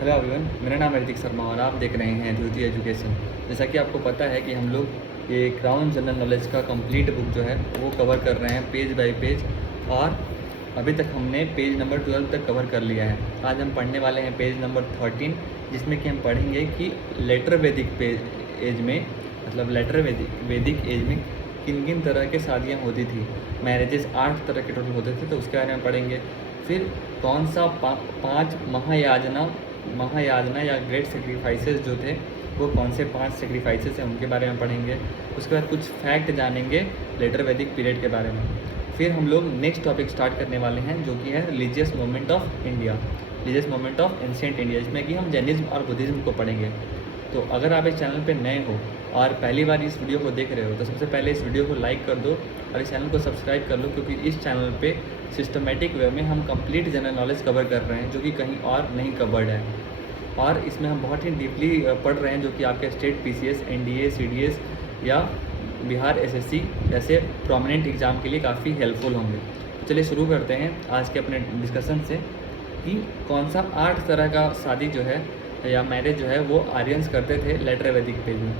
Hello everyone, मेरा नाम है ऋतिक शर्मा और आप देख रहे हैं द्वितीय एजुकेशन। जैसा कि आपको पता है कि हम लोग ये क्राउन जनरल नॉलेज का कंप्लीट बुक जो है वो कवर कर रहे हैं पेज बाय पेज, और अभी तक हमने पेज नंबर 12 तक कवर कर लिया है। आज हम पढ़ने वाले हैं पेज नंबर 13, जिसमें कि हम पढ़ेंगे कि लेटर वैदिक पेज एज में, मतलब लेटर वैदिक एज में किन किन तरह के शादियाँ होती थी। मैरिजेस 8 तरह के टोटल होते थे, तो उसके बारे में पढ़ेंगे। फिर कौन सा 5 महायाजना या ग्रेट सेक्रीफाइसेस जो थे वो कौन से 5 सेक्रीफाइसेस हैं उनके बारे में पढ़ेंगे। उसके बाद कुछ फैक्ट जानेंगे लेटर वैदिक पीरियड के बारे में। फिर हम लोग नेक्स्ट टॉपिक स्टार्ट करने वाले हैं, जो कि है religious movement of India, religious movement of ancient India, जिसमें कि हम जैनिज्म और बुद्धिज़्म को पढ़ेंगे। तो अगर आप इस चैनल पे नए हो और पहली बार इस वीडियो को देख रहे हो तो सबसे पहले इस वीडियो को लाइक कर दो और इस चैनल को सब्सक्राइब कर लो, क्योंकि इस चैनल पे सिस्टमेटिक वे में हम कंप्लीट जनरल नॉलेज कवर कर रहे हैं जो कि कहीं और नहीं कवर्ड है। और इसमें हम बहुत ही डीपली पढ़ रहे हैं, जो कि आपके स्टेट पीसीएस, एनडीए, सीडीएस या बिहार एसएससी जैसे प्रोमिनेंट एग्ज़ाम के लिए काफ़ी हेल्पफुल होंगे। तो चलिए शुरू करते हैं आज के अपने डिस्कशन से कि कौन सा 8 तरह का शादी जो है या मैरिज जो है वो आर्यंस करते थे लेटर वैदिक पेज में।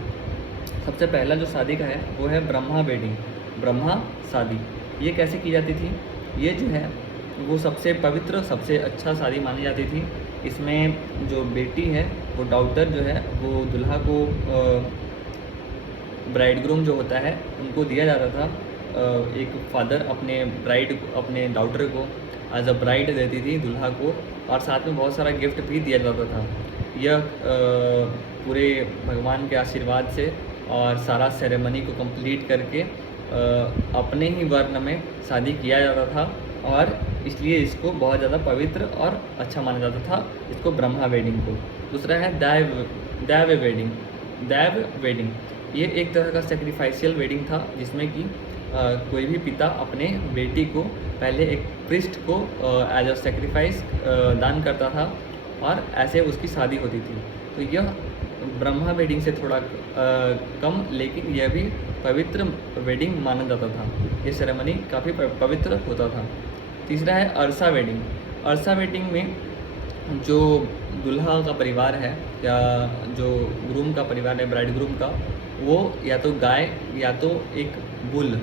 सबसे पहला जो शादी का है वो है ब्रह्मा वेडिंग, ब्रह्मा शादी। ये कैसे की जाती थी? ये जो है वो सबसे पवित्र, सबसे अच्छा शादी मानी जाती थी। इसमें जो बेटी है वो डॉटर जो है वो दुल्हा को ब्राइड ग्रूम जो होता है उनको दिया जाता था। एक फादर अपने डॉटर को एज अ ब्राइड देती थी दुल्हा को, और साथ में बहुत सारा गिफ्ट भी दिया जाता था। यह पूरे भगवान के आशीर्वाद से और सारा सेरेमनी को कंप्लीट करके अपने ही वर्ण में शादी किया जाता था, और इसलिए इसको बहुत ज़्यादा पवित्र और अच्छा माना जाता था, इसको ब्रह्मा वेडिंग को। दूसरा है दैव वेडिंग। दैव वेडिंग ये एक तरह का सेक्रीफाइशियल वेडिंग था, जिसमें कि कोई भी पिता अपने बेटी को पहले एक प्रिस्ट को एज अ सेक्रीफाइस दान करता था, और ऐसे उसकी शादी होती थी। तो यह ब्रह्मा वेडिंग से थोड़ा कम, लेकिन यह भी पवित्र वेडिंग माना जाता था। ये सेरेमनी काफ़ी पवित्र होता था। तीसरा है अरसा वेडिंग। अरसा वेडिंग में जो दुल्हा का परिवार है या जो ग्रूम का परिवार है, ब्राइड ग्रूम का, वो या तो गाय या तो एक बुल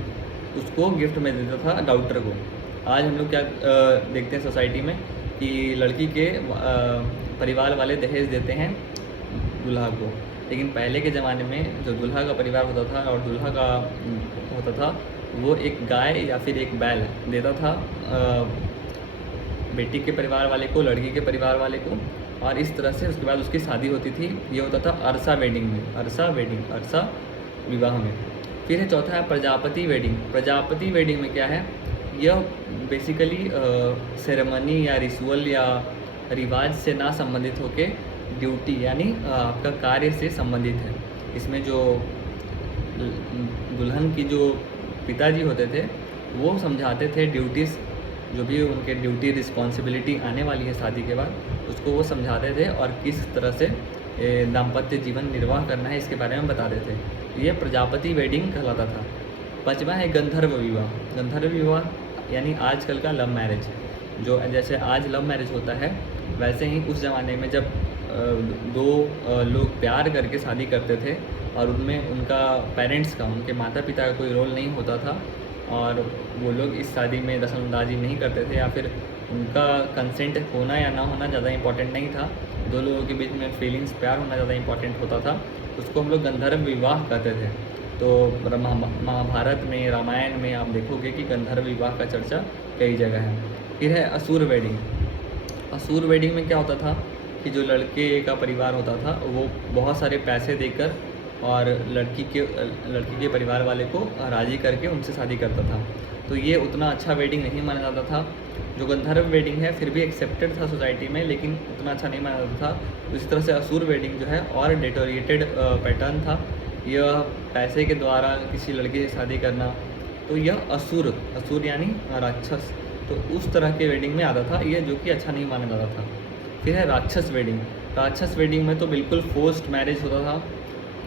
उसको गिफ्ट में देता था डॉटर को। आज हम लोग क्या देखते हैं सोसाइटी में कि लड़की के परिवार वाले दहेज देते हैं दूल्हा को, लेकिन पहले के ज़माने में जो दूल्हा का परिवार होता था और दूल्हा का होता था वो एक गाय या फिर एक बैल देता था बेटी के परिवार वाले को, लड़की के परिवार वाले को, और इस तरह से उसके बाद उसकी शादी होती थी। ये होता था अरसा वेडिंग में, अरसा विवाह में। फिर है चौथा है प्रजापति वेडिंग। प्रजापति वेडिंग में क्या है? यह बेसिकली सेरेमनी या रिचुअल या रिवाज से ना संबंधित होके ड्यूटी यानी आपका कार्य से संबंधित है। इसमें जो दुल्हन की जो पिताजी होते थे वो समझाते थे ड्यूटीज़, जो भी उनके ड्यूटी रिस्पॉन्सिबिलिटी आने वाली है शादी के बाद, उसको वो समझाते थे और किस तरह से दाम्पत्य जीवन निर्वाह करना है इसके बारे में बताते थे। ये प्रजापति वेडिंग कहलाता था। पाँचवा है गंधर्व विवाह। गंधर्व विवाह यानी आजकल का लव मैरिज, जो जैसे आज लव मैरिज होता है वैसे ही उस ज़माने में जब दो लोग प्यार करके शादी करते थे और उनमें उनका पेरेंट्स का, उनके माता पिता का कोई रोल नहीं होता था, और वो लोग इस शादी में दखलअंदाजी नहीं करते थे, या फिर उनका कंसेंट होना या ना होना ज़्यादा इंपॉर्टेंट नहीं था, दो लोगों के बीच में फीलिंग्स, प्यार होना ज़्यादा इंपॉर्टेंट होता था, उसको हम लोग गंधर्व विवाह कहते थे। तो महाभारत में, रामायण में आप देखोगे कि गंधर्व विवाह का चर्चा कई जगह है। फिर है असुर वेडिंग। असुर वेडिंग में क्या होता था कि जो लड़के का परिवार होता था वो बहुत सारे पैसे देकर और लड़की के परिवार वाले को राज़ी करके उनसे शादी करता था। तो ये उतना अच्छा वेडिंग नहीं माना जाता था। जो गंधर्व वेडिंग है फिर भी एक्सेप्टेड था सोसाइटी में, लेकिन उतना अच्छा नहीं माना जाता था। तो इसी तरह से असुर वेडिंग जो है और डिटोरिएटेड पैटर्न था। यह पैसे के द्वारा किसी लड़की से शादी करना, तो यह असुर यानी राक्षस, तो उस तरह के वेडिंग में आता था ये, जो कि अच्छा नहीं माना जाता था। फिर है राक्षस वेडिंग। राक्षस वेडिंग में तो बिल्कुल फोर्स्ड मैरिज होता था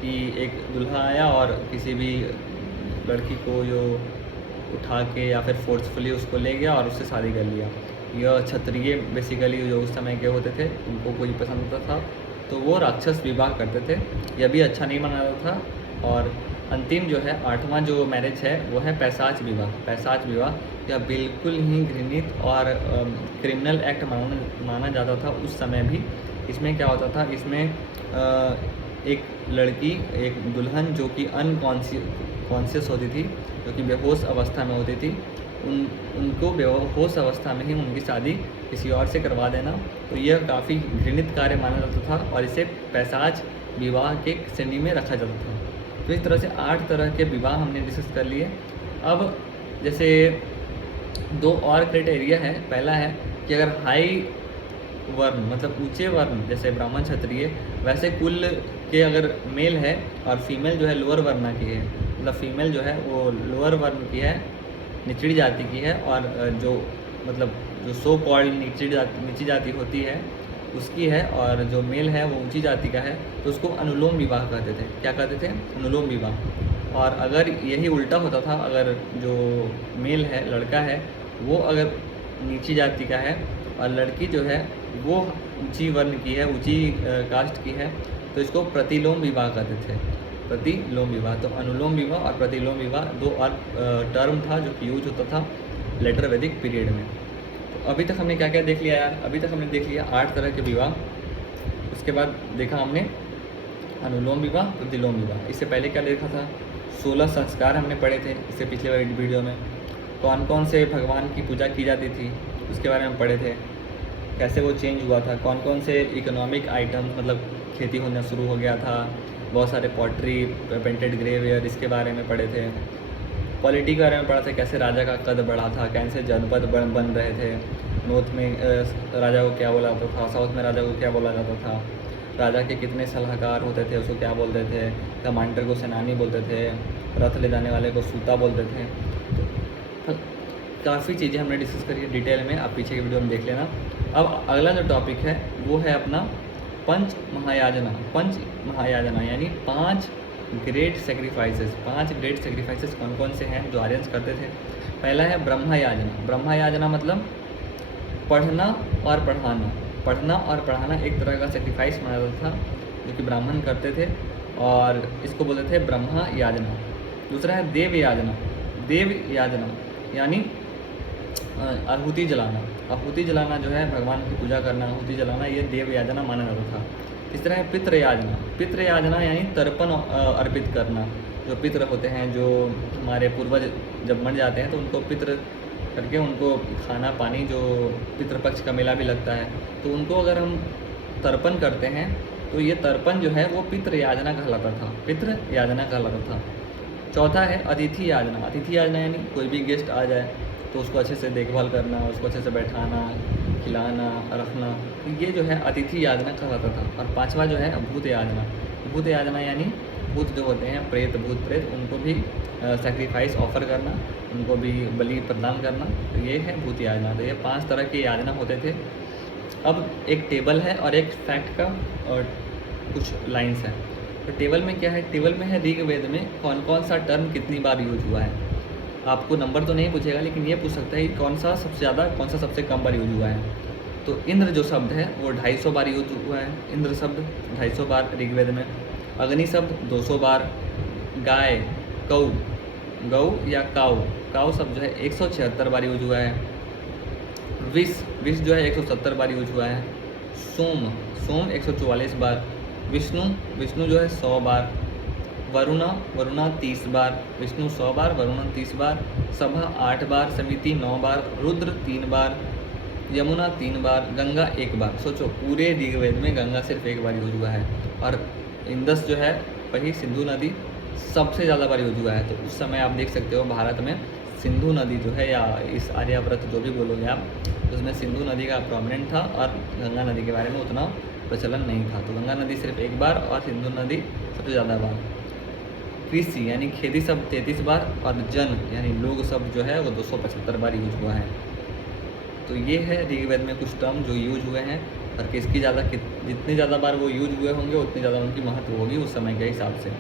कि एक दूल्हा आया और किसी भी लड़की को जो उठा के या फिर फोर्सफुली उसको ले गया और उससे शादी कर लिया। यह क्षत्रिय बेसिकली जो उस समय के होते थे उनको कोई पसंद होता था, तो वो राक्षस विवाह करते थे। यह भी अच्छा नहीं माना जाता था। और अंतिम जो है 8वां जो मैरिज है वो है पैशाच विवाह। पैशाच विवाह यह बिल्कुल ही घृणित और क्रिमिनल एक्ट माना जाता था उस समय भी। इसमें क्या होता था, इसमें एक लड़की, एक दुल्हन जो कि अनकॉन्शियस होती थी, जो कि बेहोश अवस्था में होती थी, उनको बेहोश अवस्था में ही उनकी शादी किसी और से करवा देना, तो यह काफ़ी घृणित कार्य माना जाता था और इसे पैशाच विवाह के श्रेणी में रखा जाता था। तो इस तरह से 8 तरह के विवाह हमने डिस्कस कर लिए। अब जैसे 2 और क्राइटेरिया है। पहला है कि अगर हाई वर्ण मतलब ऊंचे वर्ण जैसे ब्राह्मण क्षत्रिय, वैसे कुल के अगर मेल है और फीमेल जो है लोअर वर्ण की है, मतलब फीमेल जो है वो लोअर वर्ण की है, निचली जाति की है, और जो मतलब जो सो कॉल्ड नीची जाति होती है उसकी है, और जो मेल है वो ऊंची जाति का है, तो उसको अनुलोम विवाह कहते थे। क्या कहते थे? अनुलोम विवाह। और अगर यही उल्टा होता था, अगर जो मेल है लड़का है वो अगर नीची जाति का है और लड़की जो है वो ऊंची वर्ण की है, ऊंची कास्ट की है, तो इसको प्रतिलोम विवाह कहते थे। प्रतिलोम विवाह। तो अनुलोम विवाह और प्रतिलोम विवाह 2 और टर्म था जो कि यूज होता था लेटर वैदिक पीरियड में। तो अभी तक हमने क्या क्या देख लिया यार? अभी तक हमने देख लिया 8 तरह के विवाह। उसके बाद देखा हमने अनुलोम विवाह, प्रतिलोम विवाह। इससे पहले क्या देखा था? 16 संस्कार हमने पढ़े थे इससे पिछले वाली वीडियो में। कौन कौन से भगवान की पूजा की जाती थी उसके बारे में पढ़े थे, कैसे वो चेंज हुआ था, कौन कौन से इकोनॉमिक आइटम मतलब खेती होना शुरू हो गया था, बहुत सारे पॉटरी, पेंटेड ग्रेवेयर, इसके बारे में पढ़े थे। पॉलिटी के बारे में पढ़ा था, कैसे राजा का कद बढ़ा था, कैसे जनपद बन रहे थे। नॉर्थ में राजा को क्या बोला जाता था, साउथ में राजा को क्या बोला जाता था, राजा के कितने सलाहकार होते थे उसको क्या बोलते थे, कमांडर को सेनानी बोलते थे, रथ ले जाने वाले को सूता बोलते थे। तो काफ़ी चीज़ें हमने डिस्कस करी है डिटेल में, आप पीछे की वीडियो में देख लेना। अब अगला जो टॉपिक है वो है अपना पंच महायाजना। पंच महायाजना यानी 5 ग्रेट सेक्रीफाइसेस। 5 ग्रेट सेक्रीफाइसेस कौन कौन से हैं जो आर्यंस करते थे? पहला है ब्रह्मयाजना। ब्रह्मयाजना मतलब पढ़ना और पढ़ाना। पढ़ना और पढ़ाना एक तरह का सेक्रीफाइस माना जाता था जो कि ब्राह्मण करते थे, और इसको बोलते थे ब्रह्मा याजना। दूसरा है देव याजना। देव याजना यानी आहुति जलाना। आहुति जलाना जो है भगवान की पूजा करना, आहुति जलाना, ये देव याजना माना जाता था। तीसरा है पितृ याजना। पितृ याजना यानी तर्पण अर्पित करना। जो पितृ होते हैं, जो हमारे पूर्वज जब मर जाते हैं तो उनको पितृ करके उनको खाना पानी, जो पितृपक्ष का मेला भी लगता है तो उनको अगर हम तर्पण करते हैं तो ये तर्पण जो है वो पितृ याजना कहलाता था। पितृ याजना कहलाता था। चौथा है अतिथि याजना। अतिथि याजना यानी कोई भी गेस्ट आ जाए तो उसको अच्छे से देखभाल करना, उसको अच्छे से बैठाना, खिलाना, रखना, तो ये जो है अतिथि याजना कहलाता था। और 5वां जो है भूत याजना। भूत याजना यानी भूत जो होते हैं, प्रेत, भूत प्रेत, उनको भी सेक्रीफाइस ऑफर करना, उनको भी बलि प्रदान करना, तो ये है भूत याजना। तो ये 5 तरह की याजना होते थे। अब एक टेबल है और एक फैक्ट का और कुछ लाइन्स हैं। तो टेबल में क्या है? टेबल में है ऋग्वेद में कौन कौन सा टर्म कितनी बार यूज हुआ है। आपको नंबर तो नहीं पूछेगा लेकिन ये पूछ सकता है कि कौन सा सबसे ज़्यादा, कौन सा सबसे कम बार यूज हुआ है। तो इंद्र जो शब्द है वो 250 बार यूज हुआ है। इंद्र शब्द 250 बार ऋग्वेद में। अग्नि शब्द 200 बार। गाय, गौ या काऊ शब्द जो है 176 बार यूज हुआ है। विष जो है 170 बार यूज हुआ है। सोम 144 बार। विष्णु जो है 100 बार। वरुणा 30 बार। विष्णु 100 बार, वरुणा 30 बार। सभा 8 बार। समिति 9 बार। रुद्र 3 बार। यमुना 3 बार। गंगा 1 बार। सोचो पूरे ऋग्वेद में गंगा सिर्फ 1 बार यूज हुआ है। और इंदस जो है वही सिंधु नदी सबसे ज़्यादा बार यूज हुआ है। तो उस समय आप देख सकते हो भारत में सिंधु नदी जो है, या इस आर्यावर्त जो भी बोलोगे आप, उसमें सिंधु नदी का प्रोमिनेंट था और गंगा नदी के बारे में उतना प्रचलन नहीं था। तो गंगा नदी सिर्फ 1 बार और सिंधु नदी सबसे ज़्यादा बार। कृषि यानी खेती शब्द 33 बार, और जन यानी लोग शब्द जो है वो 275 बार यूज हुआ है। तो ये है ऋग्वेद में कुछ टर्म जो यूज हुए हैं, और किसकी ज़्यादा, जितने ज़्यादा बार वो यूज हुए होंगे उतनी ज़्यादा उनकी महत्व होगी उस समय के हिसाब से।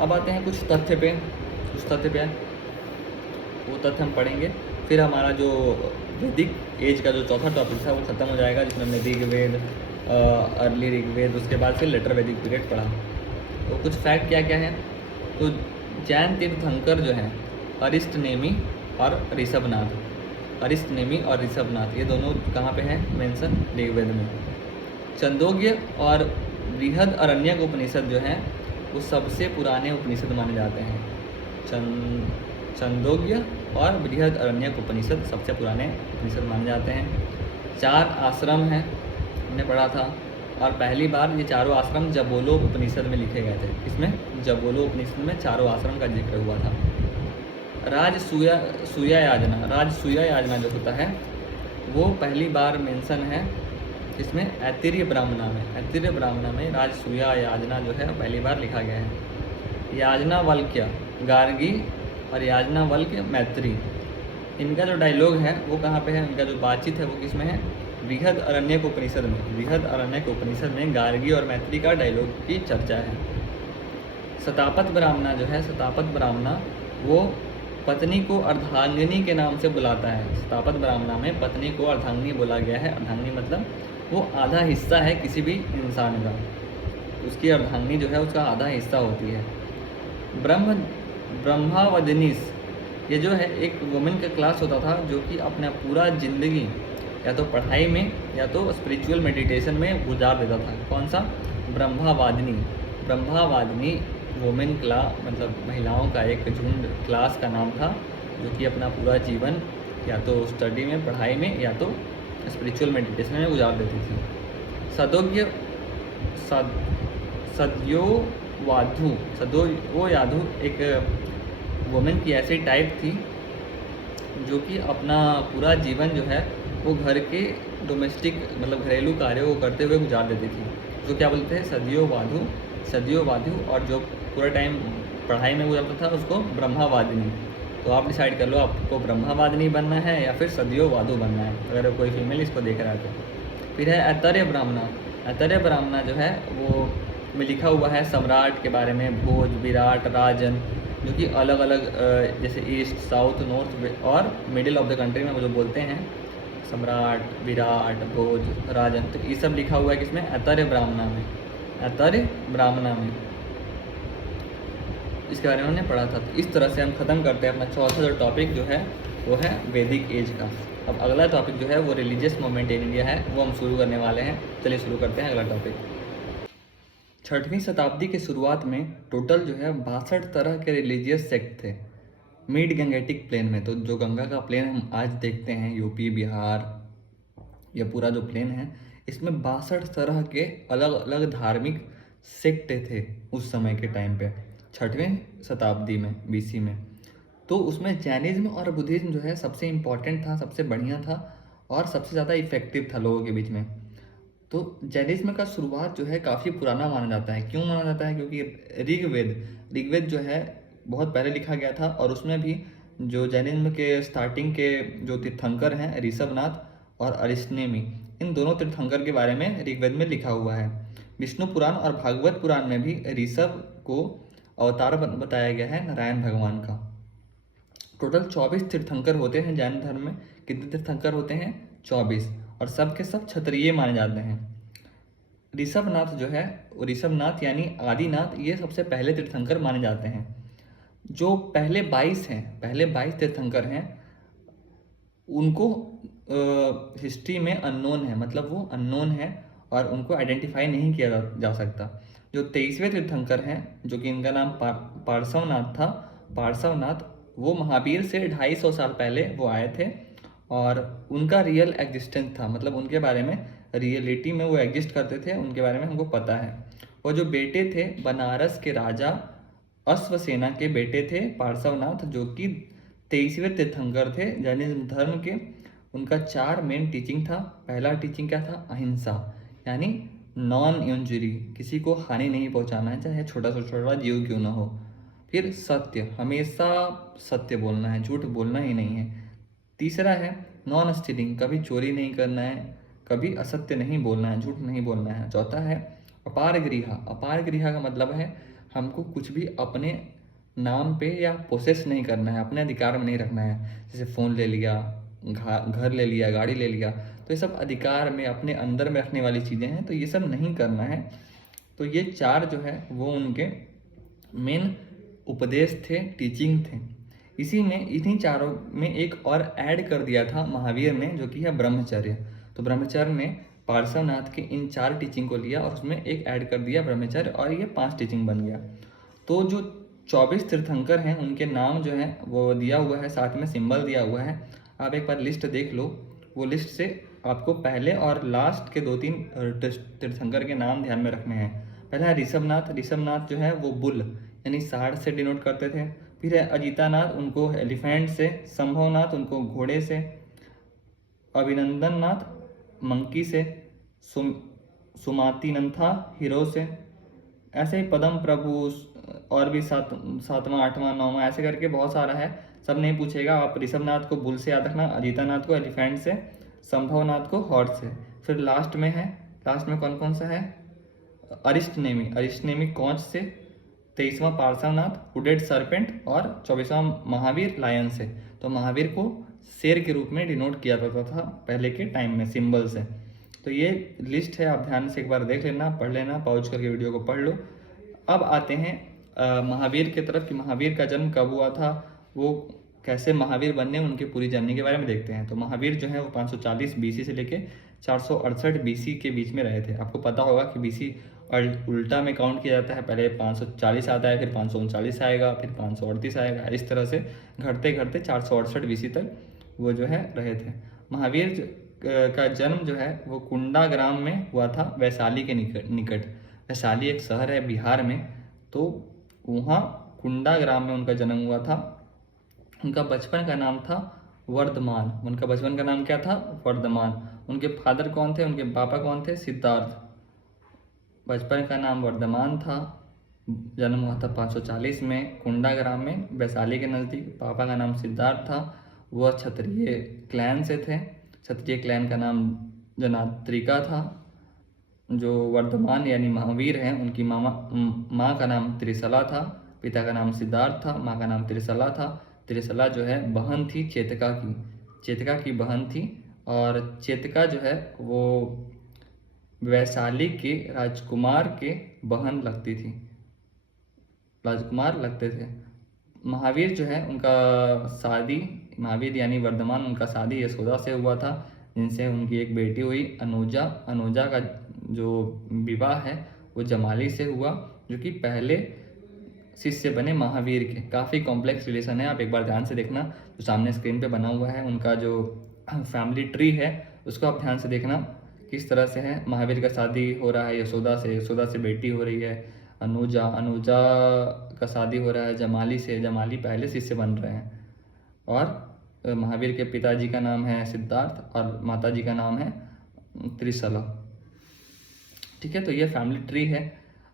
अब आते हैं कुछ तथ्य पे। वो तथ्य हम पढ़ेंगे, फिर हमारा जो वैदिक एज का जो चौथा टॉपिक था वो ख़त्म हो जाएगा, जिसमें हमने ऋग्वेद, अर्ली ऋग्वेद, उसके बाद फिर लेटर वैदिक पीरियड पढ़ा। तो कुछ फैक्ट क्या क्या है, तो जैन तीर्थंकर जो हैं अरिष्ट नेमी और ऋषभनाथ, अरिष्ट नेमी और ऋषभनाथ, ये दोनों कहाँ पे हैं मेंशन, ऋग्वेद में। छंदोग्य और बृहद अरण्यक उपनिषद जो हैं वो सबसे पुराने उपनिषद माने जाते हैं। छंदोग्य और बृहद अरण्यक उपनिषद सबसे पुराने उपनिषद माने जाते हैं। 4 आश्रम हैं, हमने पढ़ा था, और पहली बार ये चारों आश्रम जबोलो उपनिषद में लिखे गए थे। इसमें जबोलो उपनिषद में चारों आश्रम का जिक्र हुआ था। राजसूया याजना जो होता है वो पहली बार मेंशन है इसमें ऐतिर्य ब्राह्मणा में। ऐतिर्य ब्राह्मणा में राजसूया याजना जो है पहली बार लिखा गया है। याज्ञवल्क्य गार्गी और याज्ञवल्क्य मैत्री, इनका जो डायलॉग है वो कहाँ पे है, इनका जो बातचीत है वो किस में है, बृहद अरण्यक उपनिषद में। बृहद अरण्यक उपनिषद में गार्गी और मैत्री का डायलॉग की चर्चा है। सतापत ब्राह्मणा जो है, सतापत ब्राह्मणा वो पत्नी को अर्धांगिनी के नाम से बुलाता है। सतापत ब्राह्मणा में पत्नी को अर्धांगिनी बोला गया है। अर्धांगिनी मतलब वो आधा हिस्सा है किसी भी इंसान का, उसकी अर्धांगिनी जो है उसका आधा हिस्सा होती है। ब्रह्मावदिनीस, ये जो है एक वुमेन का क्लास होता था जो कि अपना पूरा ज़िंदगी या तो पढ़ाई में या तो स्पिरिचुअल मेडिटेशन में गुजार देता था। कौन सा, ब्रह्मावादिनी। ब्रह्मावादिनी वुमेन क्लास मतलब महिलाओं का एक झुंड, क्लास का नाम था, जो कि अपना पूरा जीवन या तो स्टडी में, पढ़ाई में या तो स्पिरिचुअल मेडिटेशन में गुजार देती थी। सदोग्य सदोयाधु एक वुमेन की ऐसी टाइप थी जो कि अपना पूरा जीवन जो है वो घर के डोमेस्टिक मतलब घरेलू कार्यों को करते हुए गुजार देती थी, जो क्या बोलते हैं सदियोवाधु, और जो पूरा टाइम पढ़ाई में गुजारता था उसको ब्रह्मावादिनी। तो आप डिसाइड कर लो आपको ब्रह्मावादिनी बनना है या फिर सदियोवाधु बनना है, अगर कोई फीमेल इसको देख रहा है तो। फिर है ऐतर्य ब्राह्मणा। ऐतर्य ब्राह्मणा जो है वो में लिखा हुआ है सम्राट के बारे में, भोज, विराट, राजन, जो कि अलग अलग जैसे ईस्ट, साउथ, नॉर्थ और मिडिल ऑफ द कंट्री में वो जो बोलते हैं सम्राट, विराट, भोज, राजन, तो ये सब लिखा हुआ है किसमें, ऐतर्य ब्राह्मणा में। ऐतर्य ब्राह्मणा में इसके बारे में हमने पढ़ा था। तो इस तरह से हम ख़त्म करते हैं अपना चौथा जो टॉपिक जो है वो है वैदिक एज का। अब अगला टॉपिक जो है वो रिलीजियस मूवमेंट इन इंडिया है, वो हम शुरू करने वाले हैं। चलिए शुरू करते हैं अगला टॉपिक। 6वीं शताब्दी के शुरुआत में टोटल जो है 62 तरह के रिलीजियस सेक्ट थे मिड गंगेटिक प्लेन में। तो जो गंगा का प्लेन हम आज देखते हैं, यूपी, बिहार, यह पूरा जो प्लेन है, इसमें 62 तरह के अलग अलग धार्मिक सेक्ट थे उस समय के टाइम पे, 6वीं शताब्दी में, बीसी में। तो उसमें जैनिज्म और बुद्धिज्म जो है सबसे इम्पॉर्टेंट था, सबसे बढ़िया था और सबसे ज़्यादा इफेक्टिव था लोगों के बीच में। तो जैनिज्म का शुरुआत जो है काफ़ी पुराना माना जाता है। क्यों माना जाता है, क्योंकि ऋग्वेद जो है बहुत पहले लिखा गया था, और उसमें भी जो जैनिज्म के स्टार्टिंग के जो तीर्थंकर हैं ऋषभनाथ और अरिष्टनेमी, इन दोनों तीर्थंकर के बारे में ऋग्वेद में लिखा हुआ है। विष्णु पुराण और भागवत पुराण में भी ऋषभ को अवतार बताया गया है नारायण भगवान का। टोटल 24 तीर्थंकर होते हैं जैन धर्म में। कितने तीर्थंकर होते हैं, 24, और सब के सब क्षत्रिय माने जाते हैं। ऋषभनाथ जो है, ऋषभनाथ यानी आदिनाथ, ये सबसे पहले तीर्थंकर माने जाते हैं। जो पहले 22 तीर्थंकर हैं उनको हिस्ट्री में अननोन है, मतलब वो अननोन है और उनको आइडेंटिफाई नहीं किया जा सकता। जो 23वें तीर्थंकर हैं, जो कि इनका नाम पार्श्वनाथ था, पार्श्वनाथ, वो महावीर से 250 साल पहले वो आए थे और उनका रियल एग्जिस्टेंस था, मतलब उनके बारे में रियलिटी में वो एग्जिस्ट करते थे, उनके बारे में हमको पता है। वो जो बेटे थे बनारस के राजा अश्वसेना के बेटे थे पार्श्वनाथ, जो कि 23वें तीर्थंकर थे जैनिज्म धर्म के। उनका 4 मेन टीचिंग था। पहला टीचिंग क्या था, अहिंसा, यानी नॉन इंजरी, किसी को हानि नहीं पहुंचाना है, चाहे छोटा से छोटा जीव क्यों ना हो। फिर सत्य, हमेशा सत्य बोलना है, झूठ बोलना ही नहीं है। तीसरा है नॉन स्टीलिंग, कभी चोरी नहीं करना है, कभी असत्य नहीं बोलना है, झूठ नहीं बोलना है। चौथा है अपार गृहा। अपार गृहा का मतलब है हमको कुछ भी अपने नाम पे या प्रोसेस नहीं करना है, अपने अधिकार में नहीं रखना है। जैसे फ़ोन ले लिया, घर ले लिया, गाड़ी ले लिया, तो ये सब अधिकार में अपने अंदर में रखने वाली चीज़ें हैं, तो ये सब नहीं करना है। तो ये 4 जो है वो उनके मेन उपदेश थे, टीचिंग थे। इसी में इन्हीं चारों में एक और ऐड कर दिया था महावीर ने, जो कि है ब्रह्मचर्य। तो ब्रह्मचर्य ने पार्श्वनाथ के इन 4 टीचिंग को लिया और उसमें एक ऐड कर दिया ब्रह्मचर्य, और ये 5 टीचिंग बन गया। तो जो 24 तीर्थंकर हैं उनके नाम जो है वो दिया हुआ है, साथ में सिंबल दिया हुआ है। आप एक बार लिस्ट देख लो, वो लिस्ट से आपको पहले और लास्ट के 2-3 तीर्थंकर के नाम ध्यान में रखने हैं। पहला है ऋषभनाथ। ऋषभनाथ जो है वो बुल यानी साढ़ से डिनोट करते थे। फिर है अजितानाथ, उनको एलिफेंट से। संभवनाथ उनको घोड़े से। अभिनंदन नाथ मंकी से। सुमातिनंथा हीरो से। ऐसे ही पदम प्रभु और भी 7वां 8वां 9वां ऐसे करके बहुत सारा है, सब नहीं पूछेगा। आप ऋषभनाथ को बुल से याद रखना, अजितानाथ को एलिफेंट से, संभवनाथ को हॉर्स से। फिर लास्ट में कौन कौन सा है, अरिष्टनेमी कौच से। 23वां पार्श्वनाथ वुडेड सर्पेंट, और 24वां महावीर लायन से। तो महावीर को शेर के रूप में डिनोट किया जाता था पहले के टाइम में सिंबल से। तो ये लिस्ट है, आप ध्यान से एक बार देख लेना, पढ़ लेना, पॉज करके वीडियो को पढ़ लो। अब आते हैं महावीर की तरफ कि महावीर का जन्म कब हुआ था, वो कैसे महावीर बनने, उनकी पूरी जर्नी के बारे में देखते हैं। तो महावीर जो है वो 540 BC से लेके 468 BC के बीच में रहे थे। आपको पता होगा कि BC उल्टा में काउंट किया जाता है, पहले 540 आता है, फिर 539 आएगा, फिर 538 आएगा, इस तरह से घटते घटते 468 BC तक वो जो है रहे थे। महावीर का जन्म जो है वो कुंडा ग्राम में हुआ था, वैशाली के निकट। वैशाली एक शहर है बिहार में, तो वहाँ कुंडा ग्राम में उनका जन्म हुआ था। उनका बचपन का नाम था वर्धमान। उनका बचपन का नाम क्या था, वर्धमान। उनके फादर कौन थे, उनके पापा कौन थे, सिद्धार्थ। बचपन का नाम वर्धमान था, जन्म हुआ था 540 में कुंडा ग्राम में वैशाली के नज़दीक। पापा का नाम सिद्धार्थ था, वह क्षत्रिय क्लैन से थे। क्षत्रिय क्लैन का नाम जनात्रिका था। जो वर्धमान यानी महावीर हैं, उनकी माँ का नाम त्रिशला था, पिता का नाम सिद्धार्थ था, माँ का नाम त्रिशला था। त्रिशला जो है बहन थी चेतका की बहन थी, और चेतका जो है वो वैशाली के राजकुमार के बहन लगती थी, राजकुमार लगते थे। महावीर जो है उनका शादी, महावीर यानी वर्धमान, उनका शादी यशोदा से हुआ था, जिनसे उनकी एक बेटी हुई अनुजा। अनुजा का जो विवाह है वो जमाली से हुआ, जो कि पहले शिष्य बने महावीर के। काफ़ी कॉम्प्लेक्स रिलेशन है, आप एक बार ध्यान से देखना, जो सामने स्क्रीन पे बना हुआ है उनका जो फैमिली ट्री है उसको आप ध्यान से देखना किस तरह से है। महावीर का शादी हो रहा है यशोदा से बेटी हो रही है अनुजा का शादी हो रहा है जमाली से, जमाली पहले शिष्य बन रहे हैं। और महावीर के पिताजी का नाम है सिद्धार्थ और माताजी का नाम है त्रिशला। ठीक है, तो ये फैमिली ट्री है।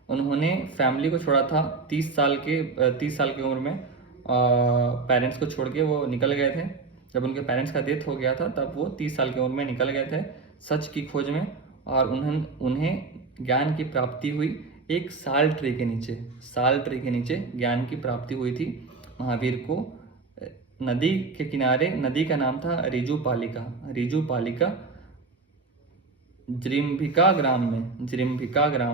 उन्होंने फैमिली को छोड़ा था 30 साल की उम्र में, पेरेंट्स को छोड़ के वो निकल गए थे। जब उनके पेरेंट्स का डेथ हो गया था तब वो 30 साल की उम्र में निकल गए थे सच की खोज में, और उन्हें ज्ञान की प्राप्ति हुई एक साल ट्री के नीचे ज्ञान की प्राप्ति हुई थी महावीर को। नदी के किनारे, नदी का नाम था रिजुपालिका। जृंभिका ग्राम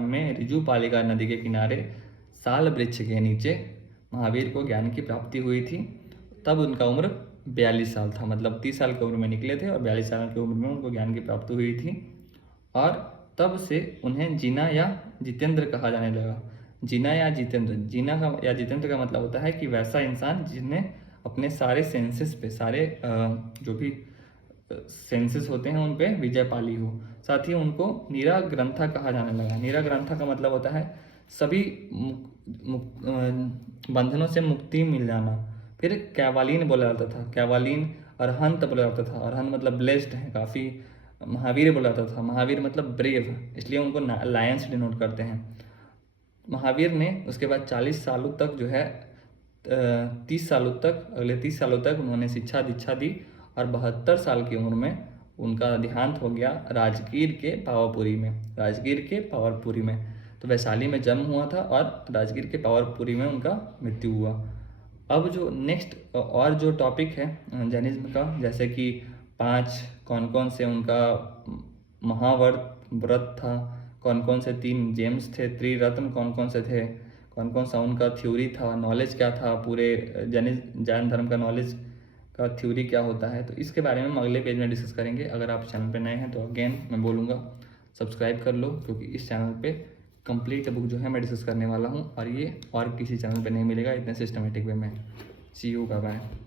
में रिजुपालिका नदी के किनारे साल वृक्ष के नीचे महावीर को ज्ञान की प्राप्ति हुई थी। तब उनका उम्र 42 साल था, मतलब 30 साल की उम्र में निकले थे और 42 साल की उम्र में उनको ज्ञान की प्राप्ति हुई थी। और तब से उन्हें जीना या जितेंद्र कहा जाने लगा। जीना या जितेंद्र का मतलब होता है कि वैसा इंसान जिसने अपने सारे सेंसेस पे, सारे जो भी सेंसेस होते हैं उन पे विजय पाली हो। साथ ही उनको नीरा ग्रंथा कहा जाने लगा। नीरा ग्रंथा का मतलब होता है सभी बंधनों से मुक्ति मिल जाना। फिर कैवालीन बोला जाता था, कैवालीन। अरहंत बोला जाता था, अरहंत मतलब ब्लेस्ड है काफ़ी। महावीर बोला जाता था, महावीर मतलब ब्रेव, इसलिए उनको लायन से डिनोट करते हैं। महावीर ने उसके बाद 40 सालों तक जो है 30 सालों तक, अगले 30 सालों तक उन्होंने शिक्षा दीक्षा दी, और 72 साल की उम्र में उनका देहांत हो गया राजगीर के पावरपुरी में। तो वैशाली में जन्म हुआ था और राजगीर के पावरपुरी में उनका मृत्यु हुआ। अब जो नेक्स्ट और जो टॉपिक है जैनिज्म का, जैसे कि 5 कौन कौन से उनका महाव्रत व्रत था, कौन कौन से 3 जेम्स थे, त्रिरत्न कौन कौन से थे, कौन कौन सा उनका थ्योरी था, नॉलेज क्या था, पूरे जैन धर्म का नॉलेज का थ्योरी क्या होता है। तो इसके बारे में हम अगले पेज में डिस्कस करेंगे। अगर आप चैनल पे नए हैं तो अगेन मैं बोलूँगा सब्सक्राइब कर लो, क्योंकि इस चैनल पे कंप्लीट बुक जो है मैं डिस्कस करने वाला हूँ और ये और किसी चैनल पे नहीं मिलेगा इतने सिस्टमेटिक वे में। सी यू, बाय बाय।